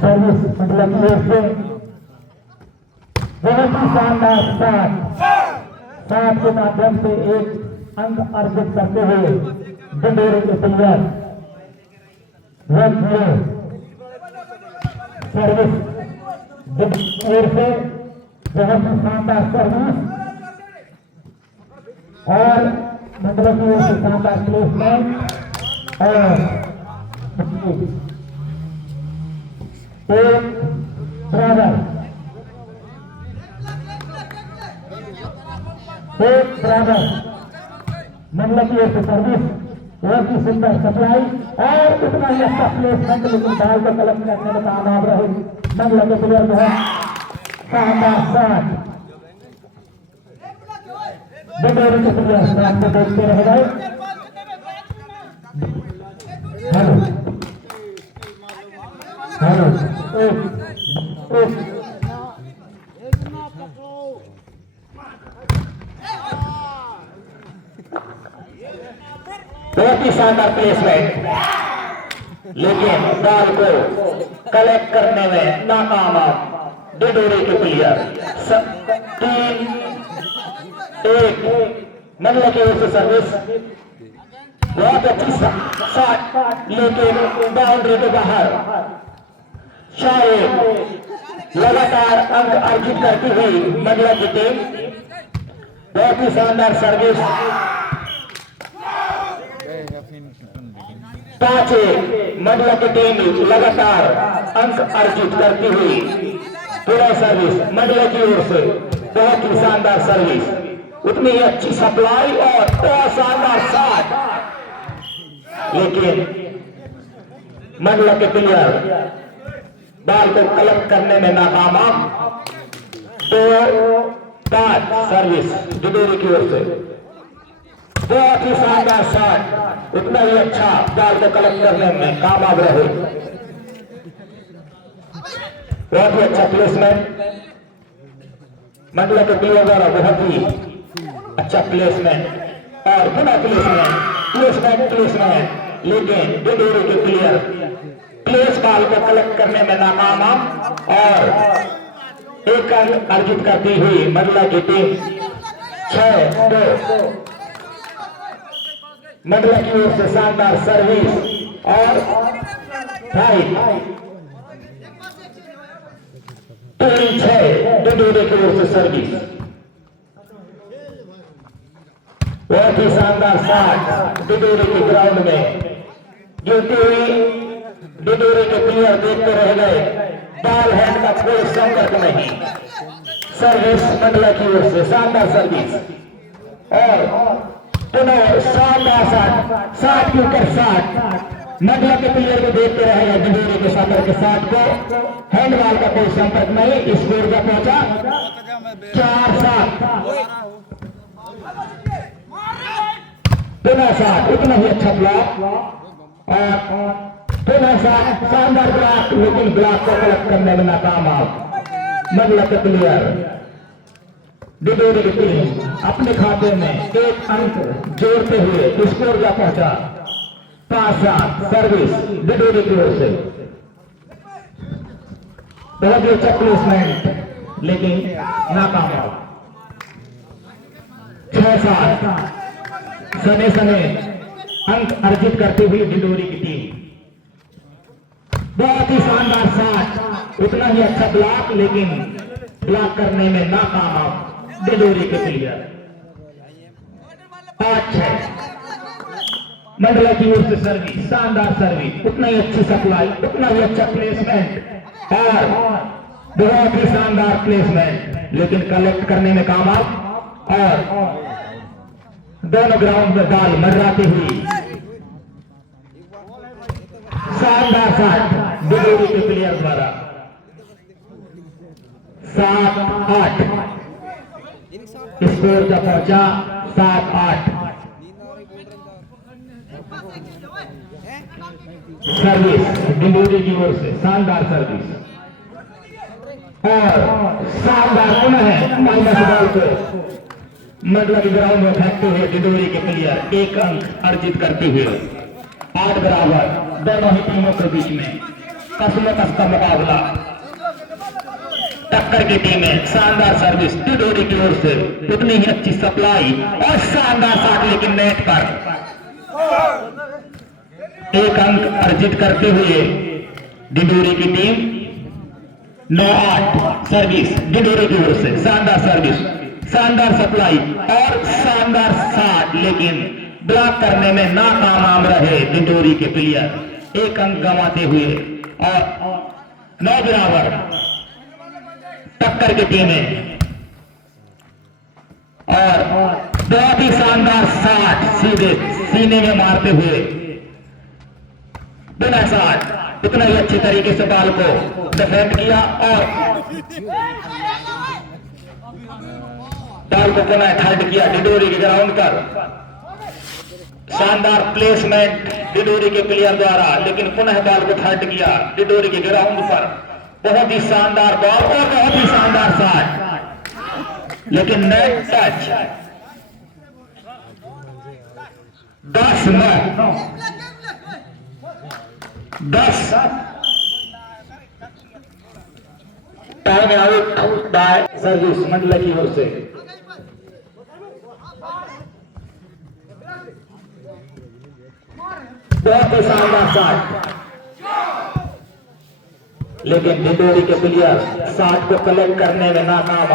Service मतलब की ओर से बहुत ही शानदार सात के माध्यम से एक अंक अर्जित करते हुए डिंडोरी के प्लेयर सर्विस ओर से बहुत ही शानदार सर्विस और मतलब की ओर से शानदार प्लेसमेंट और एक बराबर मतलब की ओर से सर्विस बहुत ही सुंदर सप्लाई और इतना ही अच्छा प्लेसमेंट लेकिन बॉल को कलेक्ट करने में कामयाब रहे मंगला के प्लेयर जो है शानदार शॉट डिंडोरी के प्लेयर मैच को देखते रह गए। हेलो हेलो बहुत ही शानदार प्लेसमेंट लेकिन बॉल को कलेक्ट करने में नाकाम डिंडोरी के प्लेयर 3-1 मंगला की ओर से सर्विस बहुत अच्छी शॉट लेकिन बाउंड्री के बाहर शायद लगातार अंक अर्जित करती हुई मंगला की टीम बहुत ही शानदार सर्विस 5-1 मंडला की टीम लगातार अंक अर्जित करती हुई पूरा सर्विस मंडला की ओर से बहुत ही शानदार सर्विस उतनी ही अच्छी सप्लाई और बहुत शानदार शॉट लेकिन मंडला के प्लेयर बॉल को कलेक्ट करने में नाकाम 2-5 सर्विस डिंडोरी की ओर से बहुत ही शानदार शॉट उतना ही अच्छा बॉल को कलेक्ट करने में कामयाब रहे बहुत ही अच्छा प्लेसमेंट मंडला के प्लेयर द्वारा बहुत ही अच्छा प्लेसमेंट और बिना प्लेसमेंट लेकिन डिंडोरी के प्लेयर प्लेस बॉल को कलेक्ट करने में नाकाम और एक अंक अर्जित करती हुई मंडला की टीम 6-2 मंडला की ओर से शानदार सर्विस और 3-6 डिंडोरी की ओर से सर्विस बहुत ही शानदार शॉट डिंडोरी के ग्राउंड में गिरती हुई डिंडोरी के प्लेयर देखते रह गए बॉल हैंड का कोई संपर्क नहीं सर्विस मंडला की ओर से शानदार सर्विस और पुनः शानदार शॉट के ऊपर शॉट मंडला के प्लेयर को देखते रहेगा डिंडोरी के संपर्क के शॉट को हैंडबॉल का कोई संपर्क नहीं स्कोर का पहुंचा 4-7 पुनः शॉट उतना ही अच्छा ब्लॉक और पुनः शॉट शानदार ब्लॉक लेकिन ब्लॉक को कलेक्ट करने में नाकाम मंडला के प्लेयर डिंडोरी की टीम अपने खाते में एक अंक जोड़ते हुए स्कोर का पहुंचा 5-7 सर्विस डिंडोरी की ओर से बहुत ही अच्छा प्लेसमेंट लेकिन नाकाम 6-7 समय अंक अर्जित करते हुए डिंडोरी की टीम बहुत ही शानदार शॉट उतना ही अच्छा ब्लॉक लेकिन ब्लॉक करने में नाकाम डिंडोरी के प्लेयर 5-6 मंडला की ओर से सर्विस शानदार सर्विस उतना ही अच्छी सप्लाई उतना ही अच्छा प्लेसमेंट और बहुत ही शानदार प्लेसमेंट लेकिन कलेक्ट करने में कामयाब और दोनों ग्राउंड में बॉल मर्राती हुई शानदार शॉट डिंडोरी के प्लेयर द्वारा 7-8 स्कोर का पहुंचा 7-8 सर्विस डिंडोरी की ओर से शानदार सर्विस और शानदार पुनः माइनस बॉल को मंडला के ग्राउंड में फेंकते हुए डिंडोरी के प्लेयर एक अंक अर्जित करते हुए 8 बराबर दोनों ही टीमों के बीच में कसम का मुकाबला। टक्कर की टीमें, शानदार सर्विस डिडोरी की ओर से, उतनी ही अच्छी सप्लाई और शानदार शॉट, लेकिन नेट पर एक अंक अर्जित करते हुए डिडोरी की टीम 9-8। सर्विस डिडोरी की ओर से, शानदार सर्विस, शानदार सप्लाई और शानदार शॉट, लेकिन ब्लॉक करने में नाकाम रहे डिडोरी के प्लेयर, एक अंक गंवाते हुए। और 9 बराबर टक्कर की टीमें, और बहुत ही शानदार शॉट सीधे सीने में मारते हुए, बिना शॉट इतना ही अच्छे तरीके से बॉल को डिफेंड किया और बॉल को पुनः थर्ड किया डिडोरी के ग्राउंड पर। शानदार प्लेसमेंट डिडोरी के प्लेयर द्वारा, लेकिन पुनः बॉल को थर्ड किया डिडोरी के ग्राउंड पर। बहुत ही शानदार बॉल और बहुत ही शानदार शॉट, लेकिन net touch. 10-9 10 time out by service Mandla की ओर से। बहुत ही शानदार शॉट, लेकिन डिडोरी के प्लेयर शॉट को कलेक्ट करने में नाकाम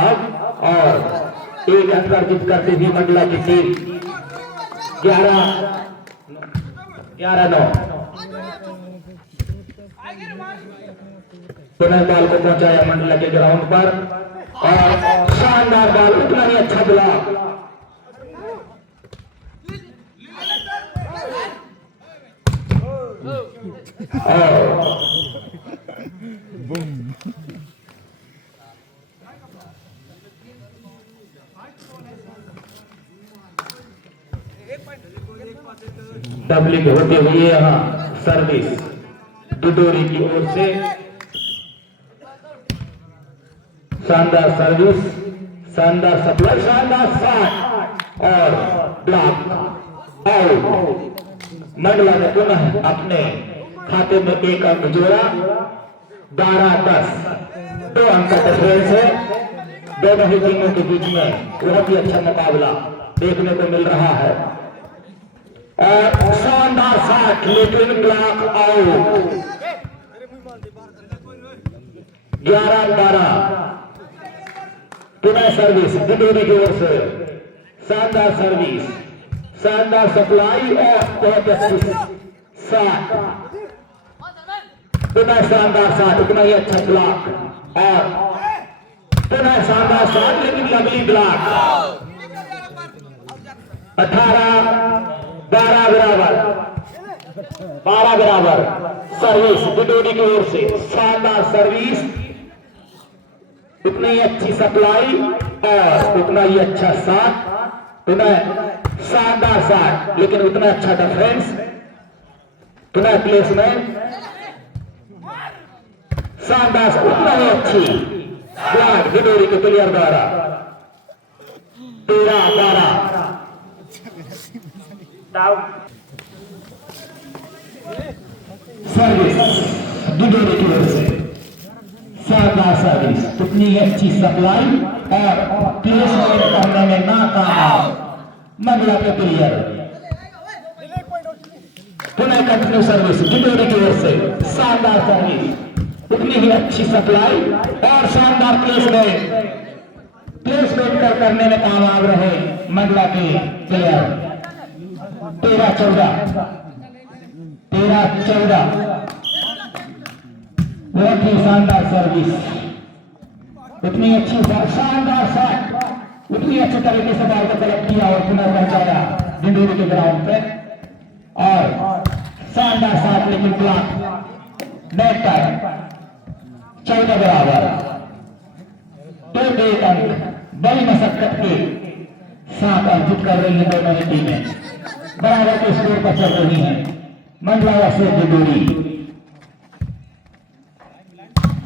और एक अंक अर्जित करती हुई मंडला की टीम 11-9। पुनः बॉल को पहुंचाया मंडला के ग्राउंड पर और शानदार बॉल, उतना ही अच्छा ब्लॉक। डबलिंग होते हुए यहाँ सर्विस डिडोरी की ओर से, शानदार सर्विस, शानदार सप्लाई, शानदार शॉट और ब्लॉक आउट। मंडला ने पुनः अपने खाते में एक अंक जोड़ा। 12-10 2 अंक का डिफरेंस है दोनों ही टीमों के बीच में। बहुत ही अच्छा मुकाबला देखने को मिल रहा है और शानदार शॉट, लेकिन ब्लॉक आउट। 11-12 पुनः सर्विस डिडोरी की ओर से, शानदार सर्विस, शानदार सप्लाई और बहुत अच्छी शॉट, पुनः शानदार शॉट, उतना ही अच्छा ब्लॉक और पुनः शानदार शॉट, लेकिन लवली ब्लॉक। 18-12 बराबर सर्विस डिडोरी की ओर से, शानदार सर्विस, उतनी ही अच्छी सप्लाई और उतना ही अच्छा शॉट, पुनः शानदार शॉट, लेकिन उतना अच्छा डिफेंस, पुनः प्लेसमेंट, शानदार, उतना ही अच्छी ब्लॉक डिडोरी के प्लेयर द्वारा। 13-12 सर्विस डिडोरी की ओर से, शानदार सर्विस, उतनी ही अच्छी सप्लाई और प्लेसमेंट करने में नाकाम मंडला के प्लेयर। पुनः कंटिन्यू सर्विस डिडोरी की ओर से, शानदार सर्विस, उतनी ही अच्छी सप्लाई और शानदार प्लेसमेंट करने में कामयाब रहे मंडला के प्लेयर। 13-14 बहुत ही शानदार सर्विस, उतनी अच्छी शानदार शॉट, उतनी अच्छे तरीके से बॉल को कलेक्ट किया और पुनः पहुंचाया डिडोरी के ग्राउंड पे और शानदार शॉट, लेकिन ब्लॉक नेट पर। 14 बराबर तो 1 अंक बड़ी मशक्कत के साथ अर्जित कर रही है दोनों ही टीमें, बराबर के स्कोर पर चल रही है मंडला से डिडोरी।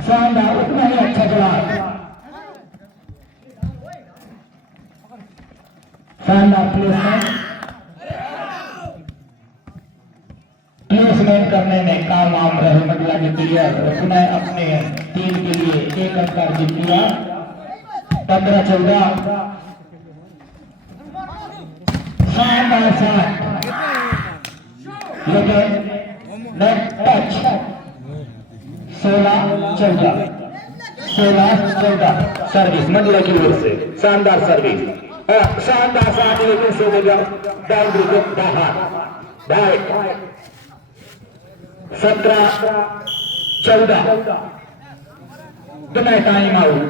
शानदार, उतना ही अच्छा जवाब, शानदार प्लेसमेंट गेम करने में काम आम रहे मंडला के प्लेयर। उसने अपने टीम के लिए एक अंक अर्जित किया। 15-14 शानदार शॉट, लेकिन नेट टच। 16-14 सर्विस मंडला की ओर से शानदार सर्विस और शानदार शॉट, लेकिन से हो गया बाउंड्री के बाहर। 17-14 दोनों टाइम आउट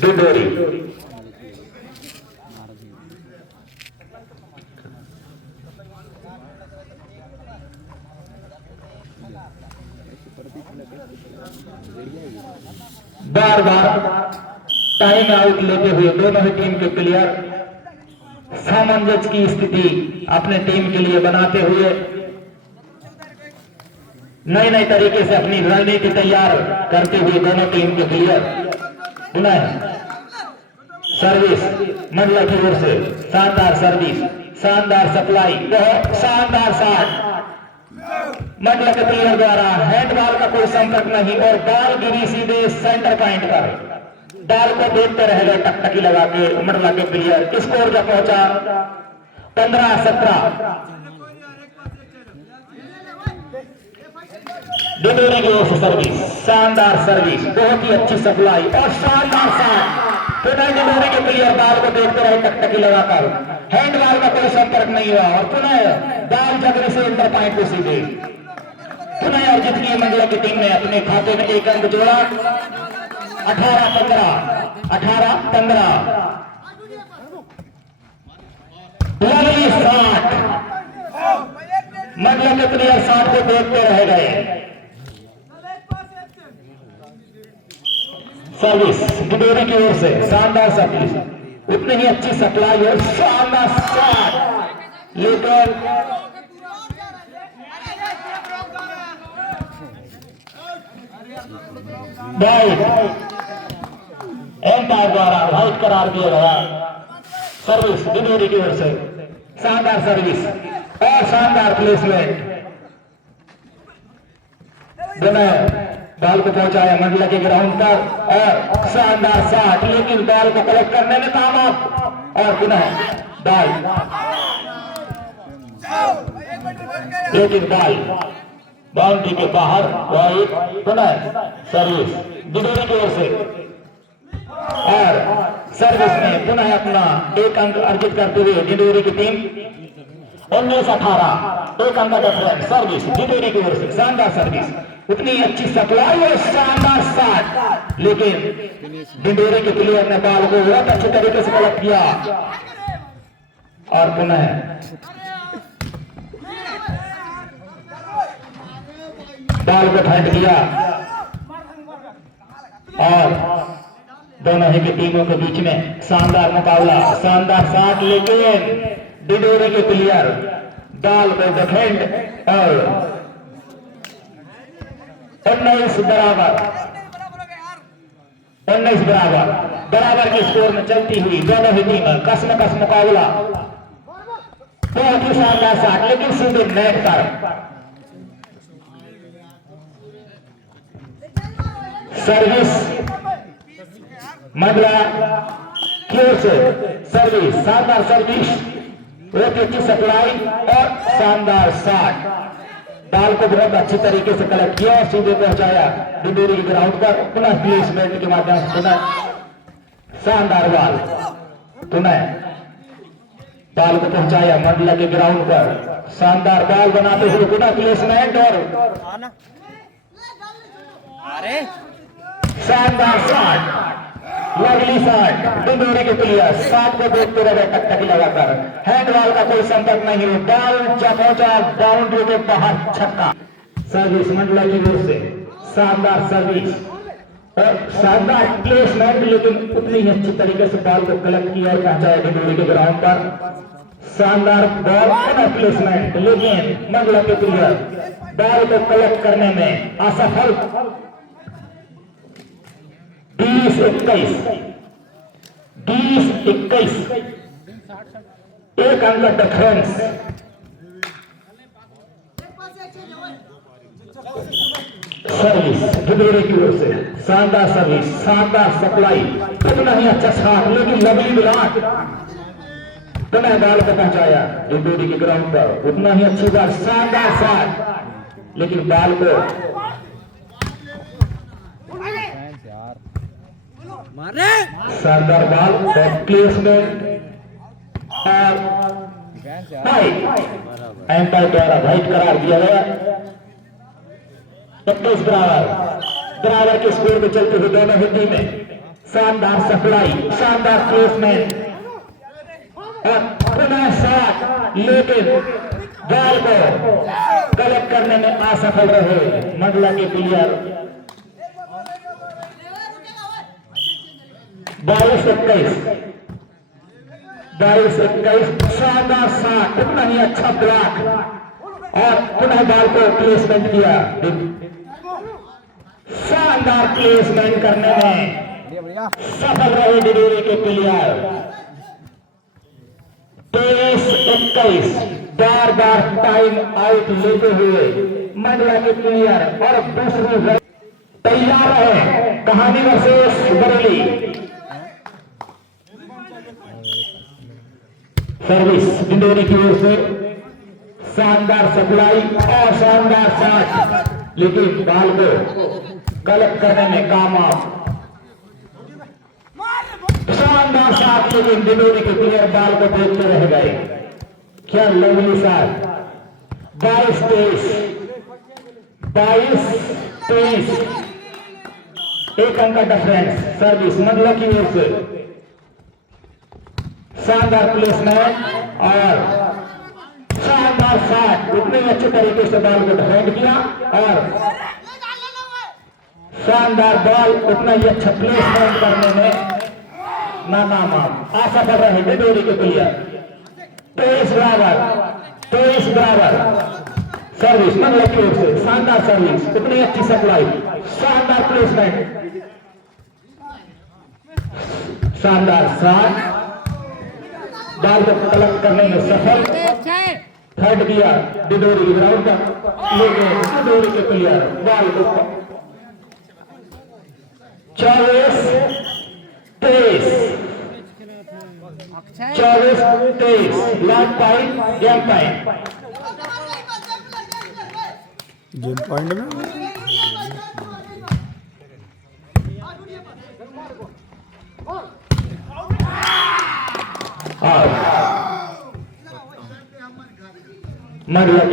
डिंडोरी। बार बार टाइम आउट लेते हुए दोनों ही टीम के प्लेयर सामंजस्य की स्थिति अपने टीम के लिए बनाते हुए नए नए तरीके से अपनी रणनीति तैयार करते हुए दोनों टीम के प्लेयर। पुनः सर्विस मंडला की ओर से शानदार सर्विस, शानदार सप्लाई, बहुत शानदार शॉट मंडला के प्लेयर द्वारा। हैंडबॉल का कोई संपर्क नहीं और बॉल गिरी सीधे सेंटर पॉइंट पर। बॉल को देखते रह गए टकटकी लगा के मंडला के प्लेयर। स्कोर जब पहुंचा 15-17 डिंडोरी की ओर से सर्विस, शानदार सर्विस, बहुत ही अच्छी सप्लाई और शानदार शॉट। पुनः डिंडोरी के प्लेयर बॉल को देखते रहे टकटकी लगाकर। हैंडबॉल का कोई संपर्क नहीं हुआ और पुनः बॉल जगह से इंटर पॉइंट को सीधे पुनः अर्जित किए मंडला की टीम ने अपने खाते में एक अंक जोड़ा। 18-15 लवली शॉट। मंडला के प्लेयर शॉट को देखते रह गए। सर्विस डिंडोरी की ओर से शानदार सर्विस, उतनी ही अच्छी सप्लाई और शानदार शॉट, लेकिन एम्पायर द्वारा आउट करार दिया गया। सर्विस डिंडोरी की ओर से शानदार सर्विस और शानदार प्लेसमेंट। बॉल को पहुंचाया मंडला के ग्राउंड पर और शानदार शॉट, लेकिन बॉल को कलेक्ट करने में कामयाब और पुनः बॉल, लेकिन बॉल बाउंड्री के बाहर। पुनः सर्विस डिंडोरी की ओर से और सर्विस में पुनः अपना एक अंक अर्जित करते हुए डिंडोरी की टीम 19-18 एक अंक का डिफरेंस। सर्विस डिंडोरी की ओर से शानदार सर्विस, उतनी अच्छी सप्लाई और शानदार शॉट, लेकिन डिंडोरी के प्लेयर ने बॉल को बहुत अच्छे तरीके से कलेक्ट किया और पुनः बॉल को फेंक दिया और दोनों ही की टीमों के बीच में शानदार मुकाबला, शानदार शॉट, लेकिन डिंडोरी के प्लेयर बॉल को डिफेंड और 19 बराबर के स्कोर में चलती हुई दोनों ही टीम कसम मुकाबला। बहुत ही शानदार शॉट, लेकिन सीधे नेट पर। सर्विस मंडला की ओर से सर्विस, शानदार सर्विस, बहुत अच्छी सप्लाई और शानदार शॉट। बॉल को बहुत अच्छी तरीके से कलेक्ट किया और सीधे पहुंचाया डिंडोरी के ग्राउंड पर। पुनः प्लेसमेंट के माध्यम से पुनः शानदार बॉल, पुनः बॉल को पहुंचाया मंडला के ग्राउंड पर। शानदार बॉल बनाते हुए पुनः प्लेसमेंट और शानदार शॉट, लवली शॉट। डिंडोरी के प्लेयर शॉट को देखते रहे टकटकी लगाकर। हैंडबॉल का कोई संपर्क नहीं हो, बॉल जब पहुंचा बाउंड्री के बाहर, छक्का। सर्विस मंडला की ओर से शानदार सर्विस और शानदार प्लेसमेंट, लेकिन उतनी ही अच्छी तरीके से बॉल को कलेक्ट किया और पहुंचाया डिंडोरी के ग्राउंड पर। शानदार बॉल और प्लेसमेंट, लेकिन मंडला के प्लेयर बॉल को कलेक्ट करने में असफल। 20-21 एक अंक का डिफरेंस। सर्विस ढिढोरे की ओर से शानदार सर्विस, शानदार सप्लाई, कितना ही अच्छा शॉट, लेकिन लवली ब्लॉक पुनः बॉल को पहुंचाया ढिढोरी के ग्राउंड पर। उतना ही अच्छी बात, शानदार शॉट, लेकिन बॉल को शानदार बॉल प्लेसमेंट और एम्पायर द्वारा वाइट करार दिया गया। 21 बराबर के स्कोर में चलते हुए दोनों ही टीमें शानदार सप्लाई, शानदार प्लेसमेंट और पुनः शॉट, लेकिन बॉल को कलेक्ट करने में असफल रहे मंडला के प्लेयर। 22-21 शानदार शॉट, कितना ही अच्छा ब्लॉक और पुनः बॉल को प्लेसमेंट किया। शानदार प्लेसमेंट करने में सफल रहे ढिढोरी के प्लेयर। 23-21 बार बार टाइम आउट लेते हुए मंडला के प्लेयर और दूसरी तैयार है कहानी वर्सेस बरेली। सर्विस ढिढोरी की ओर से शानदार सप्लाई और शानदार शॉट, लेकिन बॉल को कलेक्ट करने में कामयाब। शानदार शॉट, लेकिन ढिढोरी के प्लेयर बॉल को देखते रह गए। क्या लवली शॉट। 22-23 एक अंक का डिफरेंस। सर्विस मंडला की ओर से शानदार प्लेसमेंट और शानदार शॉट, उतने अच्छे तरीके से बॉल को डिफेंड किया और शानदार बॉल उतना ही अच्छा प्लेसमेंट करने में नाकामयाब, असफल रहे ढिढोरी के प्लेयर। 23 बराबर सर्विस मंडला की ओर से शानदार सर्विस, उतनी अच्छी सप्लाई, शानदार प्लेसमेंट, शानदार शॉट, बॉल को कलेक्ट करने में सफल। थर्ड किया ढिढोरी के ग्राउंड पर, लेकिन ढिढोरी के प्लेयर बॉल को 24-23 लास्ट पॉइंट, गेम पॉइंट में मंडला